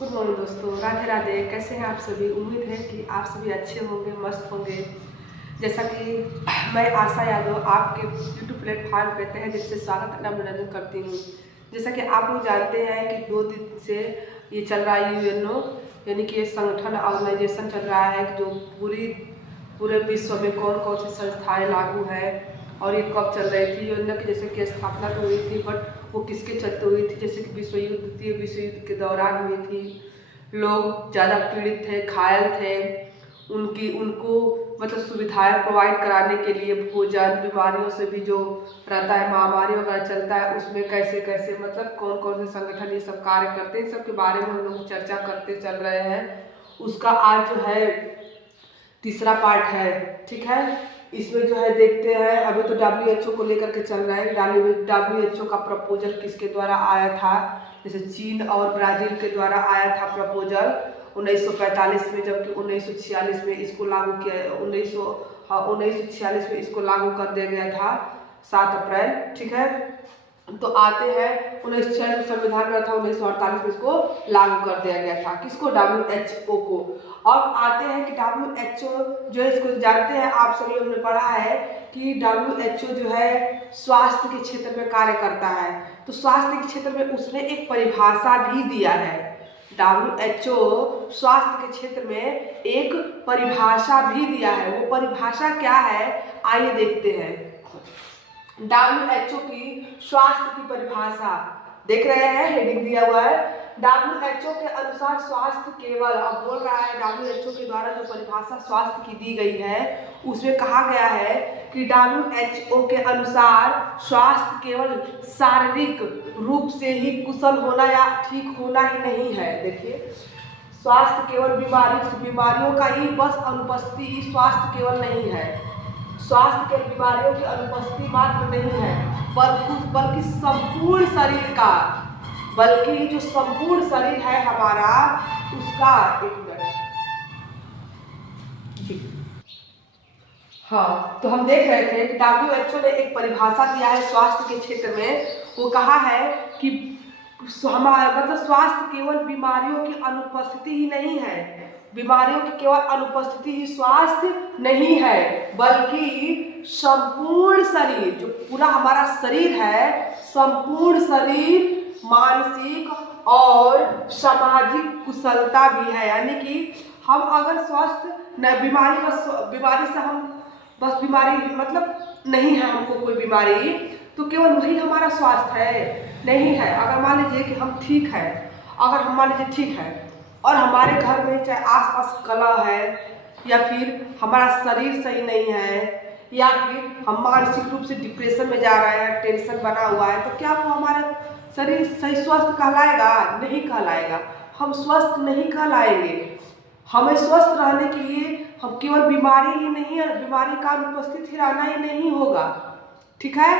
Good morning दोस्तों, राधे राधे। कैसे हैं आप सभी? उम्मीद है कि आप सभी अच्छे होंगे, मस्त होंगे। जैसा कि मैं आशा यादव आपके यूट्यूब प्लेटफॉर्म पे तहे दिल से स्वागत अभिनंदन करती हूँ। जैसा कि आप लोग जानते हैं कि 2 दिन से ये चल रहा है यूएनओ, यानी कि ये संगठन ऑर्गेनाइजेशन चल रहा है जो पूरे विश्व में कौन कौन सी संस्थाएँ लागू है और ये कब चल रही थी। यूएनओ की जैसे कि स्थापना तो हुई थी, बट वो किसके चलते हुई थी? जैसे कि द्वितीय विश्व युद्ध के दौरान हुई थी। लोग ज़्यादा पीड़ित थे, घायल थे। उनको मतलब सुविधाएं प्रोवाइड कराने के लिए भोजन, बीमारियों से भी जो रहता है, महामारी वगैरह चलता है, उसमें कैसे कैसे मतलब कौन कौन से संगठन ये सब कार्य करते हैं, सब के बारे में हम लोग चर्चा करते चल रहे हैं। उसका आज जो है तीसरा पार्ट है, ठीक है। इसमें जो है देखते हैं, अभी तो WHO को लेकर के चल रहा है। WHO का प्रपोजल किसके द्वारा आया था? जैसे चीन और ब्राज़ील के द्वारा आया था प्रपोजल 1945 में, जबकि 1946 में इसको लागू किया 1946 में इसको लागू कर दिया गया था 7 अप्रैल, ठीक है। तो आते हैं 1946 संविधान में था, 1948 में इसको लागू कर दिया गया था। किसको? WHO को। अब आते हैं कि WHO जो है, इसको जानते हैं आप सभी लोगों ने पढ़ा है कि WHO जो है स्वास्थ्य के क्षेत्र में कार्य करता है। तो स्वास्थ्य के क्षेत्र में उसने एक परिभाषा भी दिया है। WHO स्वास्थ्य के क्षेत्र में एक परिभाषा भी दिया है। वो परिभाषा क्या है, आइए देखते हैं। WHO की स्वास्थ्य की परिभाषा देख रहे हैं, हेडिंग दिया हुआ है। WHO के अनुसार स्वास्थ्य केवल, अब बोल रहा है WHO के द्वारा जो परिभाषा स्वास्थ्य की दी गई है, उसमें कहा गया है कि WHO के अनुसार स्वास्थ्य केवल शारीरिक रूप से ही कुशल होना या ठीक होना ही नहीं है। देखिए, स्वास्थ्य केवल बीमारियों का ही बस अनुपस्थिति ही स्वास्थ्य केवल नहीं है। स्वास्थ्य के बीमारियों की अनुपस्थिति मात्र नहीं है, बल्कि संपूर्ण शरीर का, बल्कि जो संपूर्ण शरीर है हमारा, उसका, एक मिनट, हाँ, तो हम देख रहे थे कि WHO ने एक परिभाषा दिया है स्वास्थ्य के क्षेत्र में। वो कहा है कि हमारा मतलब स्वास्थ्य केवल बीमारियों की अनुपस्थिति ही नहीं है, बीमारियों की केवल अनुपस्थिति ही स्वास्थ्य नहीं है, बल्कि संपूर्ण शरीर, जो पूरा हमारा शरीर है, संपूर्ण शरीर, मानसिक और सामाजिक कुशलता भी है। यानी कि हम अगर स्वस्थ न, बीमारी से हम बस बीमारी मतलब नहीं है, हमको कोई बीमारी, तो केवल वही हमारा स्वास्थ्य है नहीं है। अगर मान लीजिए कि हम ठीक है, अगर हम मान लीजिए ठीक है और हमारे घर में चाहे आसपास कलह है, या फिर हमारा शरीर सही नहीं है, या फिर हम मानसिक रूप से डिप्रेशन में जा रहे हैं, टेंशन बना हुआ है, तो क्या वो हमारा शरीर सही स्वस्थ कहलाएगा? नहीं कहलाएगा। हम स्वस्थ नहीं कहलाएंगे। हमें स्वस्थ रहने के लिए हम केवल बीमारी ही नहीं है, बीमारी का अनुपस्थित ही रहना ही नहीं होगा, ठीक है।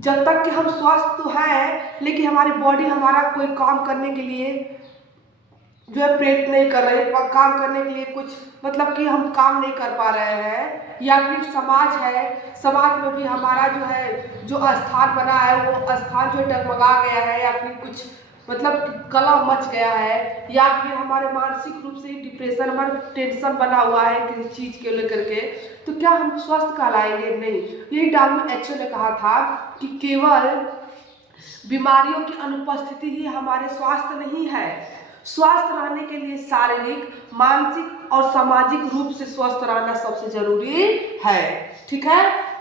जब तक कि हम स्वस्थ तो हैं, लेकिन हमारी बॉडी हमारा कोई काम करने के लिए जो है प्रेरित नहीं कर रहे, काम करने के लिए कुछ मतलब कि हम काम नहीं कर पा रहे हैं, या फिर समाज है, समाज में भी हमारा जो है जो स्थान बना है, वो स्थान जो डगमगा गया है, या फिर कुछ मतलब कलह मच गया है, या फिर हमारे मानसिक रूप से ही डिप्रेशन, हमारा टेंशन बना हुआ है किसी चीज़ के लेकर के, तो क्या हम स्वस्थ कहलाएंगे? नहीं। यही WHO ने कहा था कि केवल बीमारियों की अनुपस्थिति ही हमारे स्वास्थ्य नहीं है। स्वस्थ रहने के लिए शारीरिक, मानसिक और सामाजिक रूप से स्वस्थ रहना सबसे जरूरी है, ठीक है।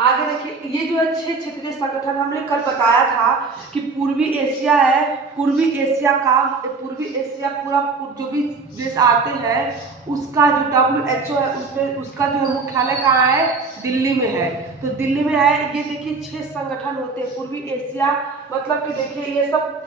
आगे देखिए, ये जो है 6 क्षेत्रीय संगठन हमने कल बताया था कि पूर्वी एशिया है, पूर्वी एशिया पूरा जो भी देश आते हैं, उसका जो WHO है, उसमें उसका जो है मुख्यालय कहाँ है? दिल्ली में है। तो दिल्ली में है। ये देखिए 6 संगठन होते हैं पूर्वी एशिया, मतलब कि देखिए ये सब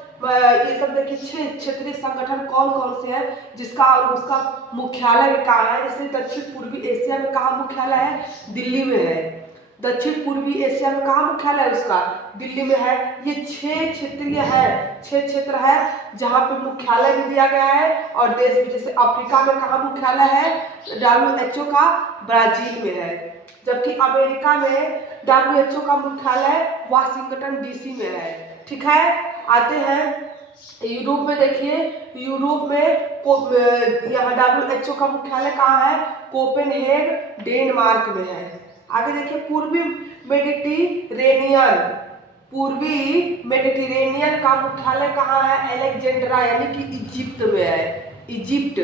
देखिए 6 क्षेत्रीय संगठन कौन कौन से हैं, जिसका और उसका मुख्यालय भी कहाँ है। जैसे दक्षिण पूर्वी एशिया में कहाँ मुख्यालय है? दिल्ली में है। दक्षिण पूर्वी एशिया में कहाँ मुख्यालय है उसका? दिल्ली में है। ये 6 क्षेत्रीय है, 6 क्षेत्र है जहाँ पे मुख्यालय भी दिया गया है, और देश भी। जैसे अफ्रीका में कहाँ मुख्यालय है WHO का? ब्राजील में है। जबकि अमेरिका में WHO का मुख्यालय वाशिंगटन DC में है, ठीक है। आते हैं यूरोप में देखिए, यूरोप में यहाँ WHO का मुख्यालय कहाँ है? कोपेनहेग डेनमार्क में है। आगे देखिए, पूर्वी मेडिटेरेनियन का मुख्यालय कहाँ है? अलेक्जेंड्रा यानी कि इजिप्ट में है। इजिप्ट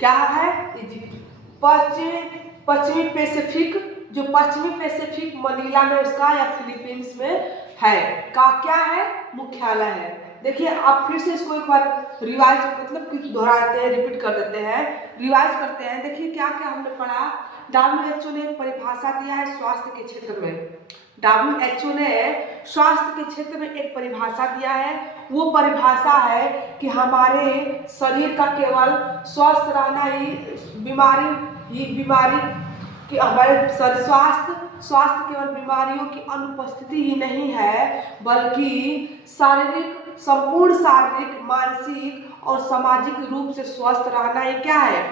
क्या है? इजिप्ट। पश्चिमी पैसिफिक, जो पश्चिमी पैसिफिक मनीला में उसका या फिलीपींस में है का क्या है? मुख्यालय है। देखिए, आप फिर से इसको एक बार रिवाइज मतलब दोहराते हैं, रिपीट कर देते हैं, रिवाइज करते हैं। देखिए क्या क्या हमने पढ़ा। WHO ने एक परिभाषा दिया है स्वास्थ्य के क्षेत्र में। WHO ने स्वास्थ्य के क्षेत्र में एक परिभाषा दिया है। वो परिभाषा है कि हमारे शरीर का केवल स्वस्थ रहना ही बीमारी कि हमारे स्वास्थ्य केवल बीमारियों की अनुपस्थिति ही नहीं है, बल्कि संपूर्ण शारीरिक, मानसिक और सामाजिक रूप से स्वस्थ रहना ही क्या है?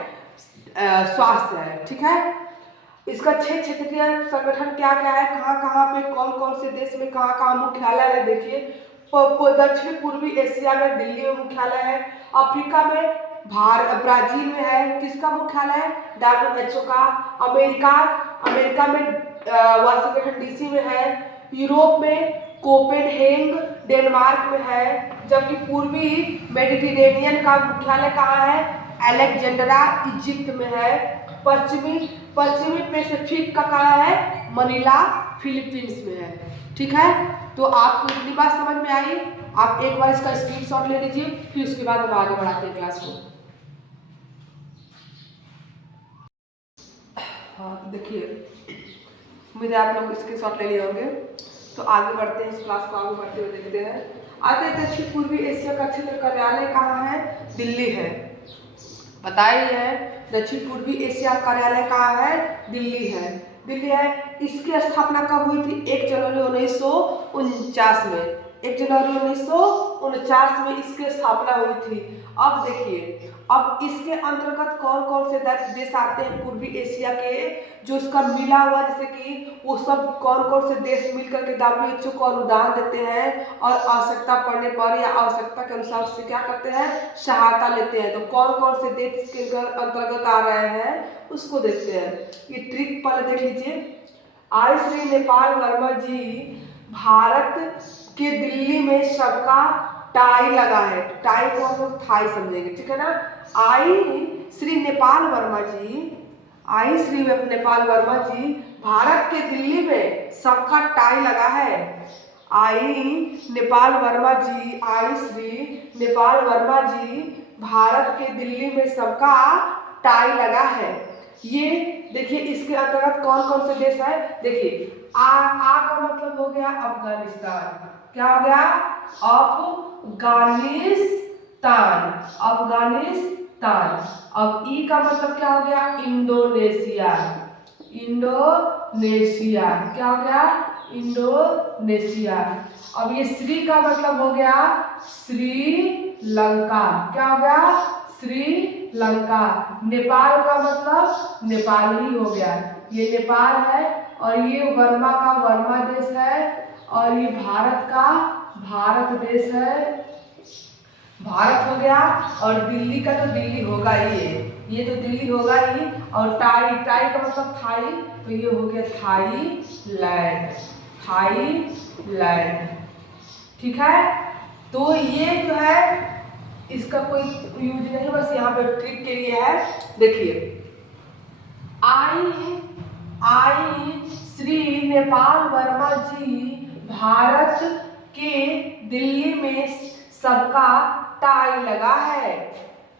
स्वास्थ्य है। ठीक है। इसका 6 क्षेत्रीय संगठन क्या क्या है, कहाँ कहाँ पे, कौन कौन से देश में कहाँ कहाँ मुख्यालय है? देखिए, दक्षिण पूर्वी एशिया में दिल्ली में मुख्यालय है। अफ्रीका में ब्राजील में है। किसका मुख्यालय है? WHO का। अमेरिका में वाशिंगटन DC में है। यूरोप में कोपेनहेग डेनमार्क में है। जबकि पूर्वी मेडिटेरेनियन का मुख्यालय कहाँ है? अलेक्जेंड्रा इजिप्ट में है। पश्चिमी पैसिफिक का कहाँ है? मनीला फिलीपींस में है। ठीक है। तो आपको इतनी बात समझ में आई। आप एक बार इसका स्क्रीनशॉट ले लीजिए, फिर उसके बाद हम आगे बढ़ाते हैं क्लास को। हाँ, तो देखिए, उम्मीद है आप लोग इसके शॉट ले लिए होंगे। तो आगे बढ़ते हैं, इस क्लास को आगे बढ़ते हुए देखते हैं। आते दक्षिण पूर्वी एशिया का क्षेत्र कार्यालय कहाँ है? दिल्ली है। बताइए है, दक्षिण पूर्वी एशिया कार्यालय कहाँ है? दिल्ली है। दिल्ली है। इसकी स्थापना कब हुई थी? 1 जनवरी 1949 में। 1 जनवरी 1949 में इसकी स्थापना हुई थी। अब देखिए, अब इसके अंतर्गत कौन कौन से देश आते हैं पूर्वी एशिया के, जो इसका मिला हुआ, जैसे कि वो सब कौन कौन से देश मिलकर के WHO को अनुदान देते हैं और आवश्यकता पड़ने पर या आवश्यकता के अनुसार उससे क्या करते हैं? सहायता लेते हैं। तो कौन कौन से देश इसके अंतर्गत आ रहे हैं उसको देखते हैं। ये ट्रिक पहले देख लीजिए। आई श्री नेपाल वर्मा जी, भारत के दिल्ली में सबका टाई लगा है। टाई को हम लोग थाई समझेंगे, ठीक है ना। आई श्री नेपाल वर्मा जी, भारत के दिल्ली में सबका टाई लगा है। आई श्री नेपाल वर्मा जी, भारत के दिल्ली में सबका टाई लगा है। ये देखिए, इसके अंतर्गत कौन कौन से देश है? देखिए, आ का मतलब हो गया अफगानिस्तान। क्या हो गया? अफगानिस्तान। अब ई का मतलब क्या हो गया? इंडोनेशिया। क्या हो गया? इंडोनेशिया। अब ये श्री का मतलब हो गया श्रीलंका। क्या हो गया? श्रीलंका। नेपाल का मतलब नेपाल ही हो गया। ये नेपाल है और ये वर्मा का वर्मा देश है और ये भारत का भारत देश है। भारत हो गया और दिल्ली का तो दिल्ली होगा ही, ये तो दिल्ली होगा ही। और टाई का मतलब थाई, तो ये हो गया थाईलैंड। ठीक है। तो ये जो है इसका कोई यूज नहीं, बस यहाँ पे ट्रिक के लिए है। देखिए, आई श्री नेपाल वर्मा जी, भारत के दिल्ली में सबका टाई लगा है।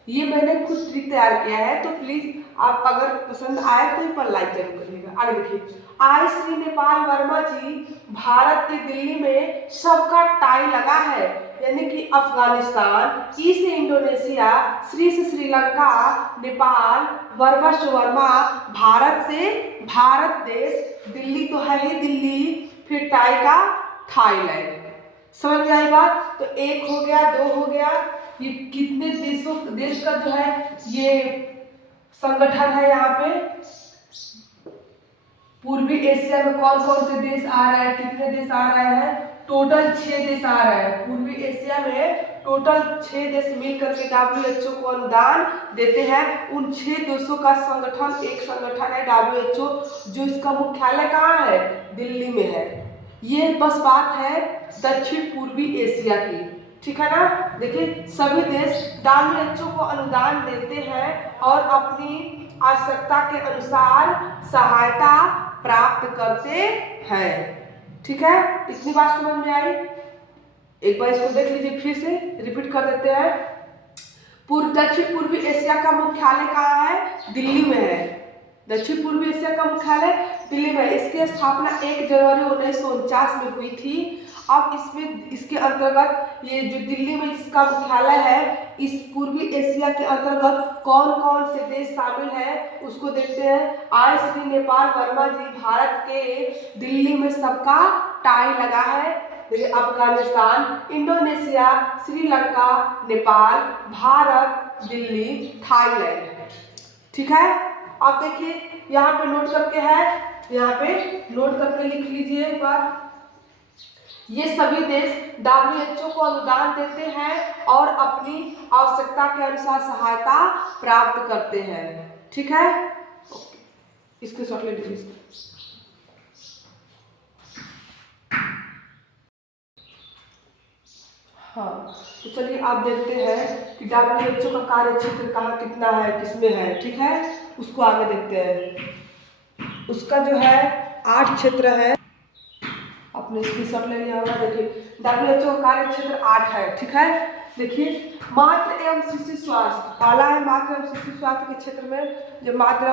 ये मैंने खुद ट्रिक तैयार किया है, तो प्लीज आप अगर पसंद आए तो पर लाइक जरूर करिएगा। आगे देखिए, आई श्री नेपाल वर्मा जी, भारत के दिल्ली में सबका टाई लगा है, यानी कि अफगानिस्तान, ई से इंडोनेशिया, श्री से श्रीलंका, नेपाल, वर्मा से वर्मा, भारत से भारत देश, दिल्ली तो है ही दिल्ली, फिर टाई का थाईलैंड। समझ में आई बात? तो 1 हो गया, 2 हो गया। ये कितने देश का जो है ये संगठन है। यहाँ पे पूर्वी एशिया में कौन कौन से देश आ रहे हैं, कितने देश आ रहे हैं, टोटल 6 देश आ रहे हैं। पूर्वी एशिया में टोटल 6 देश मिल करके WHO को अनुदान देते हैं। उन 6 देशों का संगठन एक संगठन है WHO, जो इसका मुख्यालय कहाँ है? दिल्ली में है। ये बस बात है दक्षिण पूर्वी एशिया की, ठीक है ना। देखिए सभी देश WHO को अनुदान देते हैं और अपनी आवश्यकता के अनुसार सहायता प्राप्त करते हैं, ठीक है। इतनी बात समझ में आई? एक बार इसको देख लीजिए, फिर से रिपीट कर देते हैं। दक्षिण पूर्वी एशिया का मुख्यालय कहाँ है? दिल्ली में है। दक्षिण पूर्वी एशिया का मुख्यालय दिल्ली में है। इसकी स्थापना 1 जनवरी 1949 में हुई थी। अब इसमें इसके अंतर्गत ये जो दिल्ली में जिसका मुख्यालय है, इस पूर्वी एशिया के अंतर्गत कौन कौन से देश शामिल हैं उसको देखते हैं। आज श्री नेपाल वर्मा जी, भारत के दिल्ली में सबका टाई लगा है। देखिए अफगानिस्तान, इंडोनेशिया, श्रीलंका, नेपाल, भारत, दिल्ली, थाईलैंड, ठीक है। अब देखिए यहाँ पे नोट करके है, यहाँ पे नोट करके लिख लीजिए एक बार। ये सभी देश WHO को अनुदान देते हैं और अपनी आवश्यकता के अनुसार सहायता प्राप्त करते हैं, ठीक है। इसके शॉर्ट ले लीजिए। हाँ, तो चलिए आप देखते हैं कि WHO का कार्य क्षेत्र कहाँ कितना है, किसमें है, ठीक है। उसको आगे देखते हैं। उसका जो है 8 क्षेत्र है। आपने स्क्रीनशॉट ले लिया होगा। देखिए WHO का कार्य क्षेत्र 8 है, ठीक है। देखिए मातृ एवं शिशु स्वास्थ्य, पहला है मातृ एवं शिशु स्वास्थ्य के क्षेत्र में जो माता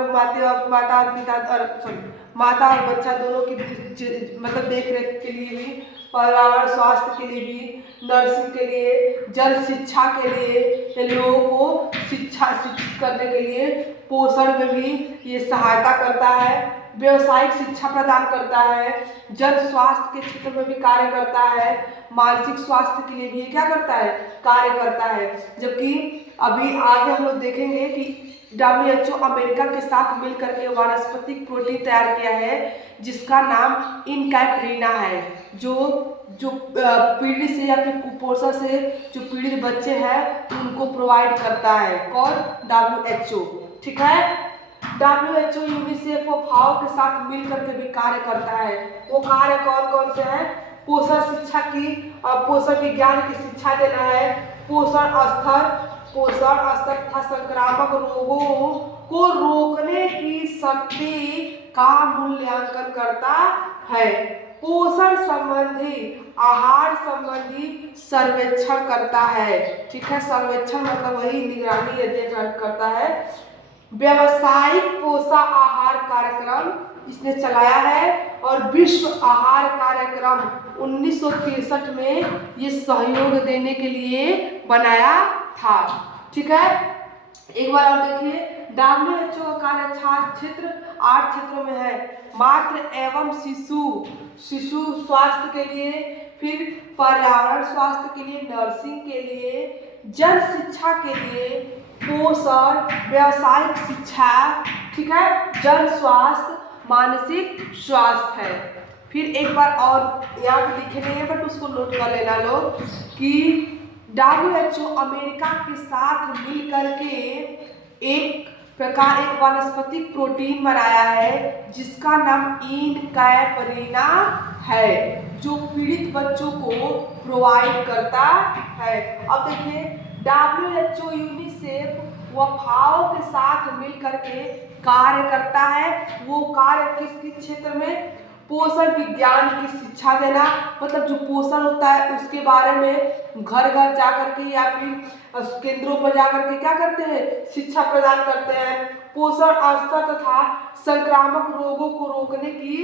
और बच्चा दोनों की मतलब देख रेख के लिए भी, पर्यावरण स्वास्थ्य के लिए भी, नर्सिंग के लिए, जन शिक्षा के लिए, लोगों को शिक्षित करने के लिए, पोषण में भी ये सहायता करता है, व्यवसायिक शिक्षा प्रदान करता है, जन स्वास्थ्य के क्षेत्र में भी कार्य करता है, मानसिक स्वास्थ्य के लिए भी क्या करता है? कार्य करता है। जबकि अभी आगे हम लोग देखेंगे कि WHO अमेरिका के साथ मिलकर के वानस्पतिक प्रोटीन तैयार किया है जिसका नाम इनकैपरीना है, जो पीढ़ी से या फिर कुपोषण से जो पीड़ित बच्चे हैं उनको प्रोवाइड करता है। कौन? WHO, ठीक है। WHO यूनिसेफ और FAO के साथ मिल करके भी कार्य करता है। वो कार्य कौन कौन से हैं? पोषण शिक्षा की, पोषण विज्ञान की शिक्षा देना है, पोषण स्तर तथा संक्रामक रोगों को रोकने की शक्ति का मूल्यांकन करता है, पोषण संबंधी, आहार संबंधी सर्वेक्षण करता है, ठीक है। सर्वेक्षण मतलब वही निगरानी या देखरेख करता है। व्यावसायिक पोषाहार कार्यक्रम इसने चलाया है और विश्व आहार कार्यक्रम 1963 में ये सहयोग देने के लिए बनाया था, ठीक है। एक बार आप देखिए WHO का कार्य क्षेत्र 8 क्षेत्रों में है। मातृ एवं शिशु स्वास्थ्य के लिए, फिर पर्यावरण स्वास्थ्य के लिए, नर्सिंग के लिए, जन शिक्षा के लिए, पोषण, व्यावसायिक शिक्षा, ठीक है, जन स्वास्थ्य, मानसिक स्वास्थ्य है। फिर एक बार और यहाँ पे लिखे नहीं है बट उसको नोट कर लेना लोग कि WHO अमेरिका के साथ मिलकर के एक वानस्पतिक प्रोटीन बनाया है जिसका नाम इनकैपरीना है, जो पीड़ित बच्चों को प्रोवाइड करता है। अब देखिए WHO यूनिसेफ व FAO के साथ मिलकर के कार्य करता है। वो कार्य किस क्षेत्र में? पोषण विज्ञान की शिक्षा देना, मतलब जो पोषण होता है उसके बारे में घर घर जाकर के या फिर केंद्रों पर जाकर के क्या करते हैं? शिक्षा प्रदान करते हैं। पोषण स्तर तथा संक्रामक रोगों को रोकने की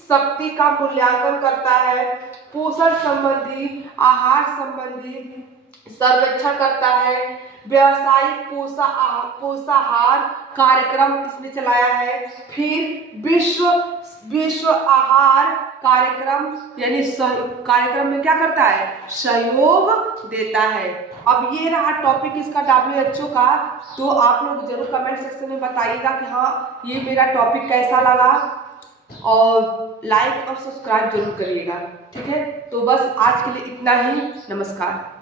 शक्ति का मूल्यांकन करता है, पोषण संबंधी, आहार संबंधी सर्वेक्षण करता है, व्यावसायिक पोषाहार कार्यक्रम इसने चलाया है, फिर विश्व आहार कार्यक्रम यानी कार्यक्रम में क्या करता है? सहयोग देता है। अब ये रहा टॉपिक इसका WHO का। तो आप लोग जरूर कमेंट सेक्शन में बताइएगा कि हाँ ये मेरा टॉपिक कैसा लगा। और लाइक और सब्सक्राइब जरूर करिएगा। ठीक है, तो बस आज के लिए इतना ही। नमस्कार।